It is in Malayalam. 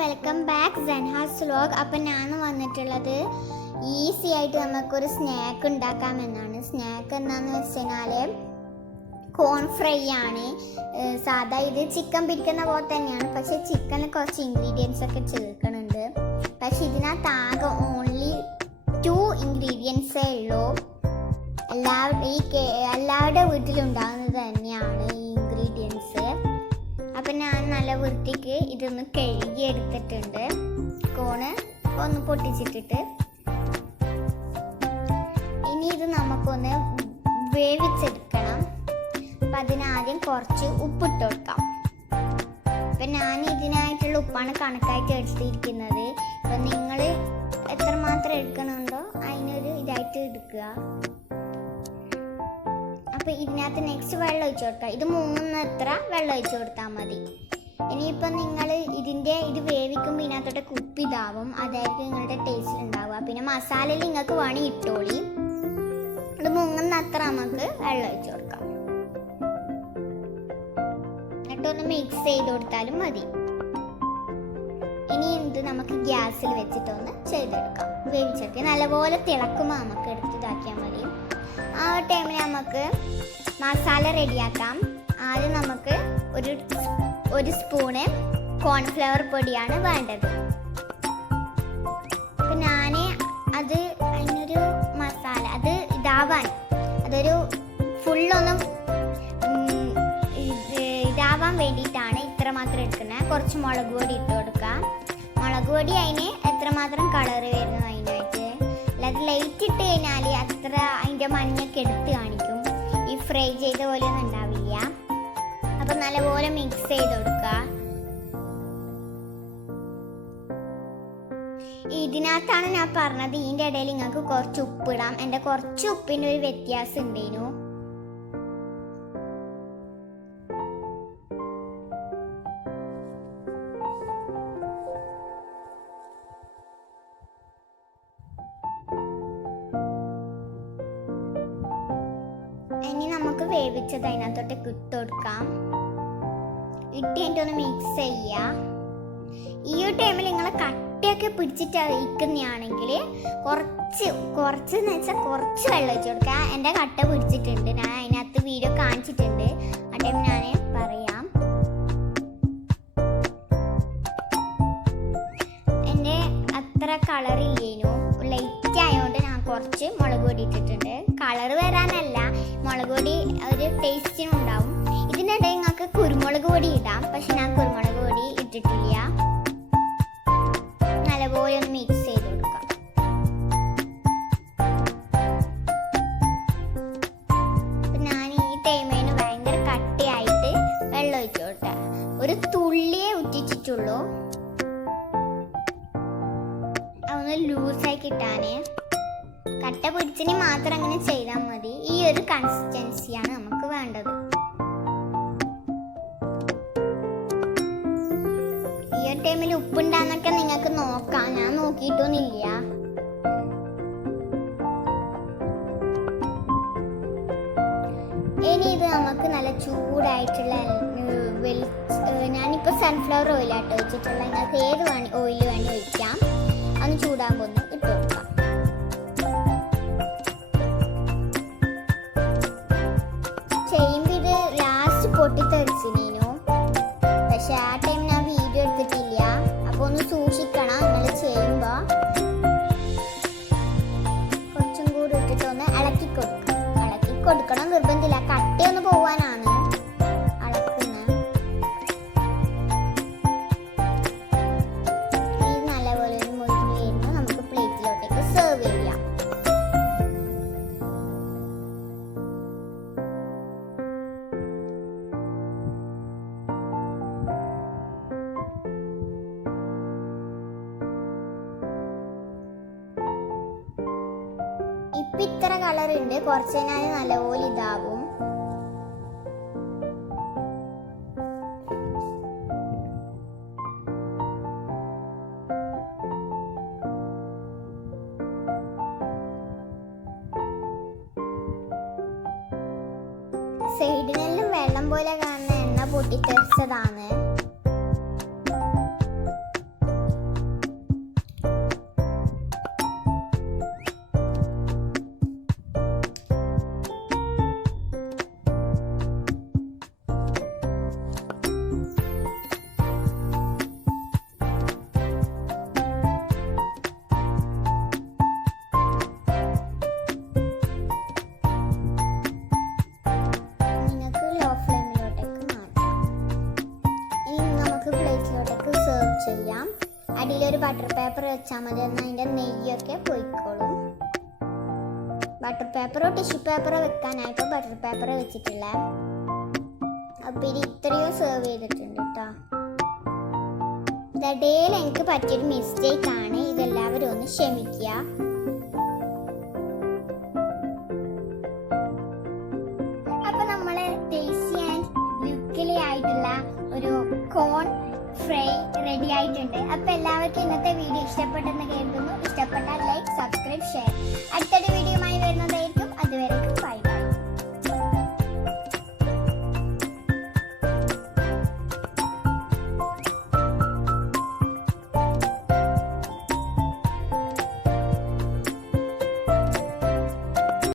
Welcome back സെൻഹാസ് vlog. അപ്പം ഞാൻ വന്നിട്ടുള്ളത് ഈസി ആയിട്ട് നമുക്കൊരു സ്നാക്ക് ഉണ്ടാക്കാമെന്നാണ്. സ്നാക്ക് എന്താണെന്ന് വെച്ച് കഴിഞ്ഞാൽ കോൺ ഫ്രൈ ആണ്. സാധാ ഇത് ചിക്കൻ പിരിക്കുന്ന പോലെ തന്നെയാണ്, പക്ഷേ ചിക്കനിൽ കുറച്ച് ഇൻഗ്രീഡിയൻസ് ഒക്കെ ചേർക്കുന്നുണ്ട്. പക്ഷെ ഇതിനകത്ത് ആകെ ഓൺലി 2 ഇൻഗ്രീഡിയൻസേ ഉള്ളൂ. എല്ലാവരുടെ വീട്ടിലുണ്ടാകുന്നത് തന്നെയാണ് ഈ ഇൻഗ്രീഡിയൻസ്. അപ്പം ഞാൻ നല്ല വൃത്തിക്ക് ഇതൊന്ന് കഴുകി എടുത്തിട്ടുണ്ട്. കോണ് ഒന്ന് പൊട്ടിച്ചിട്ടിട്ട് ഇനി ഇത് നമുക്കൊന്ന് വേവിച്ചെടുക്കണം. അപ്പം അതിനാദ്യം കുറച്ച് ഉപ്പിട്ട് കൊടുക്കാം. അപ്പം ഞാൻ ഇതിനായിട്ടുള്ള ഉപ്പാണ് കണക്കായിട്ട് എടുത്തിരിക്കുന്നത്. അപ്പം നിങ്ങൾ എത്രമാത്രം എടുക്കണമെന്നോ അതിനൊരു ഇതായിട്ട് എടുക്കുക. അപ്പോൾ ഇതിനകത്ത് നെക്സ്റ്റ് വെള്ളം ഒഴിച്ചു കൊടുക്കുക. ഇത് മുങ്ങുന്നത്ര വെള്ളം ഒഴിച്ചു കൊടുത്താൽ മതി. ഇനിയിപ്പോൾ നിങ്ങൾ ഇത് വേവിക്കുമ്പോൾ ഇതിനകത്തോട്ട് കുപ്പിതാവും, അതായിരിക്കും നിങ്ങളുടെ ടേസ്റ്റ് ഉണ്ടാവുക. പിന്നെ മസാലയിൽ നിങ്ങൾക്ക് വേണമെങ്കിൽ ഇട്ടോളി. ഇത് മുങ്ങുന്നത്ര നമുക്ക് വെള്ളം ഒഴിച്ചു കൊടുക്കാം. എന്നിട്ടൊന്ന് മിക്സ് ചെയ്ത് കൊടുത്താലും മതി. ഇനി ഇത് നമുക്ക് ഗ്യാസിൽ വെച്ചിട്ടൊന്ന് ചെയ്തെടുക്കാം. വേവിച്ചെടുക്കുക നല്ലപോലെ തിളക്കുമ്പോൾ നമുക്ക് എടുത്തിതാക്കിയാൽ മതി. ആ ടൈമിൽ നമുക്ക് മസാല റെഡിയാക്കാം. ആദ്യം നമുക്ക് ഒരു സ്പൂണ് കോൺഫ്ലവർ പൊടിയാണ് വേണ്ടത്. അപ്പം ഞാൻ അതിനൊരു മസാല അതൊരു ഫുള്ളൊന്നും ഇതാവാൻ വേണ്ടിയിട്ടാണ് ഇത്ര മാത്രം എടുക്കുന്നത്. കുറച്ച് മുളക് പൊടി ഇട്ട് കൊടുക്കാം. മുളക് പൊടി അതിന് എത്രമാത്രം കളറ് വരുന്നത് അതിനായിട്ട്. അല്ലാതെ ലൈറ്റ് ഇട്ട് കഴിഞ്ഞാൽ അത്ര അതിൻ്റെ മഞ്ഞൊക്കെ എടുത്ത് കാണിക്കും. ഈ ഫ്രൈ ചെയ്ത പോലെ ഒന്നും ഉണ്ടാവില്ല. അപ്പം നല്ലപോലെ മിക്സ് ചെയ്ത് കൊടുക്കുക. ഇതിനകത്താണ് ഞാൻ പറഞ്ഞത് ഇതിൻ്റെ ഇടയിൽ നിങ്ങൾക്ക് കുറച്ച് ഉപ്പിടാം. എൻ്റെ കുറച്ച് ഉപ്പിൻ്റെ ഒരു വ്യത്യാസം ഉണ്ടേനു. ഇനി നമുക്ക് വേവിച്ചത് അതിനകത്തോട്ട് ഇട്ട് കൊടുക്കാം. ഇട്ട് കഴിഞ്ഞിട്ടൊന്ന് മിക്സ് ചെയ്യുക. ഈ ഒരു ടൈമിൽ നിങ്ങൾ കട്ടയൊക്കെ പിടിച്ചിട്ട് ഇരിക്കുന്നതാണെങ്കിൽ കുറച്ച് വെള്ളം ഒഴിച്ച് കൊടുക്കുക. എൻ്റെ കട്ട പിടിച്ചിട്ടുണ്ട്, ഞാൻ അതിനകത്ത് വീഡിയോ കാണിച്ചിട്ടുണ്ട്. ആ ടൈം ഞാൻ പറയാം. എൻ്റെ അത്ര കളറില്ലേനു, ലൈറ്റ് ആയതുകൊണ്ട് ഞാൻ കുറച്ച് മുളക് പൊടി ഇട്ടിട്ടുണ്ട്. കളർ വരാനല്ല, മുളക് പൊടി ഒരു ടേസ്റ്റിനും ഉണ്ടാവും. ഇതിനിടെ നിങ്ങൾക്ക് കുരുമുളക് പൊടി ഇടാം, പക്ഷെ ഞാൻ കുരുമുളക് പൊടി ഇട്ടിട്ടില്ല. നല്ലപോലെ ഒന്ന് മിക്സ് ചെയ്ത് കൊടുക്കാം. ഞാൻ ഈ ടൈമിന് ഭയങ്കര കട്ടിയായിട്ട് വെള്ളം ഒഴിച്ചു കൊടുത്ത ഒരു തുള്ളിയെ ഉറ്റിച്ചിട്ടുള്ളൂ. അതൊന്ന് ലൂസായി കിട്ടാനേ. കട്ട പിടിച്ചിന് മാത്രം അങ്ങനെ ചെയ്താൽ മതി. ഈ ഒരു കൺസിസ്റ്റൻസിയാണ് നമുക്ക് വേണ്ടത്. ഈ ഒരു ടൈമിൽ ഉപ്പുണ്ടാന്നൊക്കെ നിങ്ങൾക്ക് നോക്കാം, ഞാൻ നോക്കിയിട്ടൊന്നുമില്ല. ഇനി ഇത് നമുക്ക് നല്ല ചൂടായിട്ടുള്ള ഞാനിപ്പോൾ സൺഫ്ലവർ ഓയിലാട്ടോ ഒഴിച്ചിട്ടുള്ള. നിങ്ങൾക്ക് ഏത് ഓയിൽ വേണി ഒഴിക്കാം. അന്ന് ചൂടാകുമ്പോൾ ഒന്ന് ഇട്ട് കൊടുക്കാം. ചെയ്യുമ്പോൾ ഇത് ലാസ്റ്റ് പൊട്ടിത്തെറിച്ചിനു, പക്ഷെ ആ ടൈം ഞാൻ വീഡിയോ എടുത്തിട്ടില്ല. അപ്പോൾ ഒന്ന് സൂക്ഷിക്കണം നിങ്ങൾ ചെയ്യുമ്പോൾ. കുറച്ചും കൂടി ഇട്ടിട്ടൊന്ന് ഇളക്കി കൊടുക്കണം. നിർബന്ധമില്ല, കട്ടയൊന്ന് പോവാനാണ് ഇളക്കുന്നത്. ഇത് നല്ലപോലെ ഒരു മുരിഞ്ഞ് വരുമ്പോൾ നമുക്ക് പ്ലേറ്റിലോട്ടേക്ക് സെർവ് ചെയ്യാം. ഇപ്പം ഇത്ര കളർ ഉണ്ട്, കുറച്ച് കഴിഞ്ഞാൽ നല്ലപോലെ ഇതാവും. സൈഡിനെല്ലാം വെള്ളം പോലെ കാണുന്ന എണ്ണ പൊട്ടിത്തെറിച്ചതാണ്. ചെയ്യാം. അടിയിലൊരു ബട്ടർ പേപ്പർ വെച്ചാൽ മതി, എന്നാൽ അതിൻ്റെ നെയ്യൊക്കെ പോയിക്കോളും. ബട്ടർ പേപ്പറോ ടിഷ്യൂ പേപ്പറോ വെക്കാനായിട്ട് ബട്ടർ പേപ്പർ വെച്ചിട്ടില്ല. അപ്പം ഇത് ഇത്രയും സെർവ് ചെയ്തിട്ടുണ്ട് കേട്ടോ. ഇടയിൽ എനിക്ക് പറ്റിയൊരു മിസ്റ്റേക്ക് ആണ്, ഇതെല്ലാവരും ഒന്ന് ക്ഷമിക്കുക. അപ്പൊ നമ്മള് ടേസ്റ്റി ആൻഡ് ലുക്കിലി ആയിട്ടുള്ള ഒരു കോൺ ഫ്രൈ റെഡി ആയിട്ടുണ്ട്. അപ്പൊ എല്ലാവർക്കും ഇന്നത്തെ വീഡിയോ ഇഷ്ടപ്പെട്ടെന്ന് കരുതുന്നു. ഇഷ്ടപ്പെട്ടാൽ ലൈക്ക്, സബ്സ്ക്രൈബ്, ഷെയർ. അടുത്ത